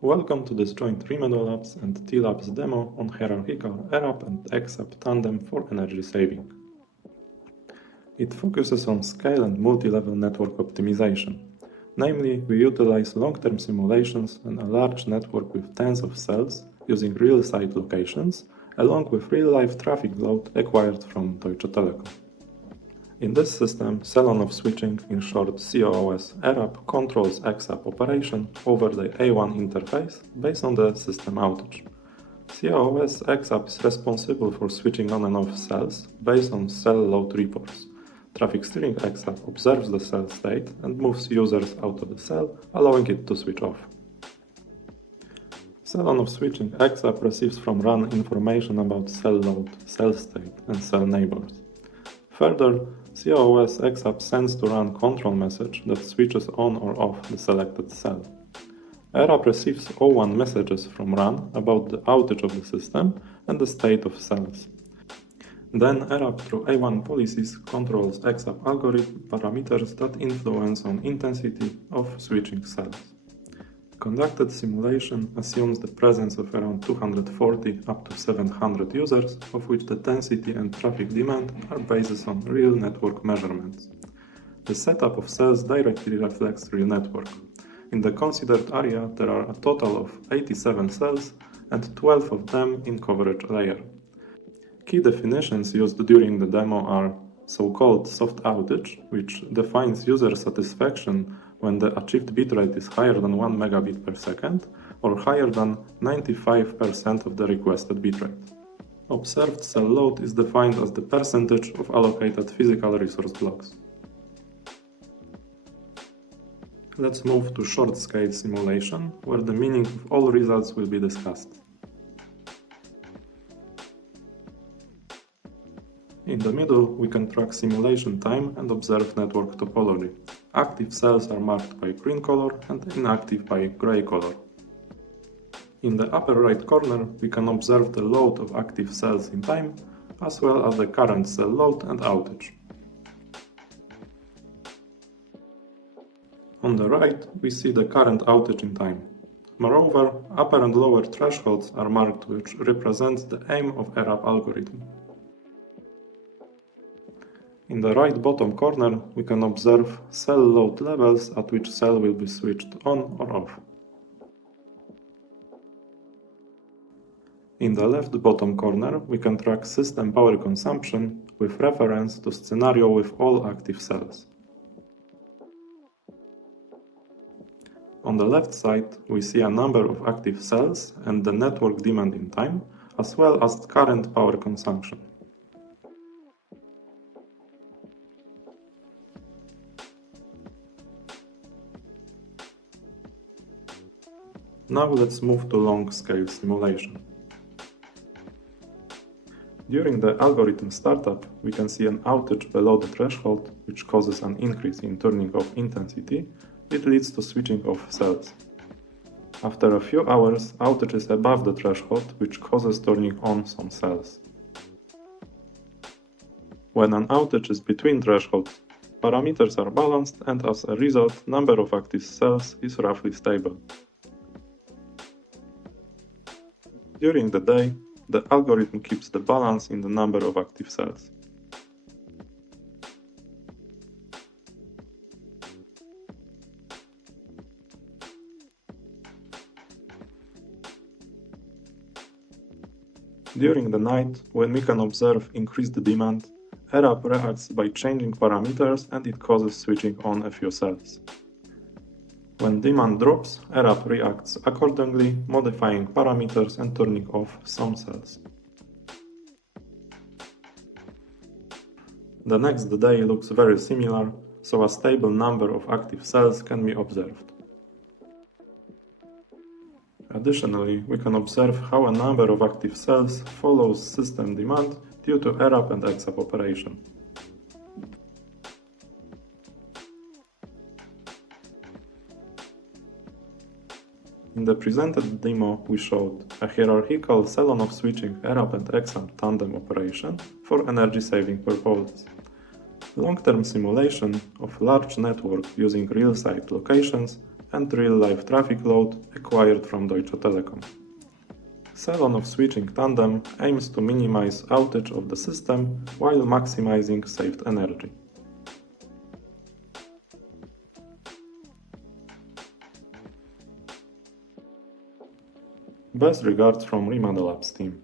Welcome to this joint Remedo Labs and T-Labs demo on Hierarchical rApp and xApp Tandem for energy saving. It focuses on scale and multi-level network optimization. Namely, we utilize long-term simulations and a large network with tens of cells using real site locations, along with real-life traffic load acquired from Deutsche Telekom. In this system, cell on-off switching, in short COOS-rApp, controls xApp operation over the A1 interface based on the system outage. COOS-xApp is responsible for switching on and off cells based on cell load reports. Traffic steering xApp observes the cell state and moves users out of the cell, allowing it to switch off. Cell on-off switching xApp receives from RAN information about cell load, cell state, and cell neighbors. Further, COOS-xApp sends to RAN control message that switches on or off the selected cell. rApp receives O1 messages from RAN about the outage of the system and the state of cells. Then rApp through A1 policies controls xApp algorithm parameters that influence on intensity of switching cells. Conducted simulation assumes the presence of around 240 up to 700 users, of which the density and traffic demand are based on real network measurements. The setup of cells directly reflects real network. In the considered area there are a total of 87 cells and 12 of them in coverage layer. Key definitions used during the demo are so-called soft outage, which defines user satisfaction when the achieved bitrate is higher than 1 megabit per second or higher than 95% of the requested bitrate. Observed cell load is defined as the percentage of allocated physical resource blocks. Let's move to short-scale simulation, where the meaning of all results will be discussed. In the middle, we can track simulation time and observe network topology. Active cells are marked by green color and inactive by gray color. In the upper right corner, we can observe the load of active cells in time, as well as the current cell load and outage. On the right, we see the current outage in time. Moreover, upper and lower thresholds are marked, which represents the aim of rApp algorithm. In the right bottom corner, we can observe cell load levels at which cell will be switched on or off. In the left bottom corner, we can track system power consumption with reference to scenario with all active cells. On the left side, we see a number of active cells and the network demand in time, as well as current power consumption. Now let's move to long-scale simulation. During the algorithm startup, we can see an outage below the threshold, which causes an increase in turning off intensity. It leads to switching off cells. After a few hours, outage is above the threshold, which causes turning on some cells. When an outage is between thresholds, parameters are balanced and as a result, number of active cells is roughly stable. During the day, the algorithm keeps the balance in the number of active cells. During the night, when we can observe increased demand, rApp reacts by changing parameters and it causes switching on a few cells. When demand drops, rApp reacts accordingly, modifying parameters and turning off some cells. The next day looks very similar, so a stable number of active cells can be observed. Additionally, we can observe how a number of active cells follows system demand due to rApp and xApp operation. In the presented demo, we showed a hierarchical cell on-off switching rApp and xApp Tandem operation for energy-saving purposes. Long-term simulation of large network using real site locations and real-life traffic load acquired from Deutsche Telekom. Cell on-off switching tandem aims to minimize outage of the system while maximizing saved energy. Best regards from Remodel Apps team.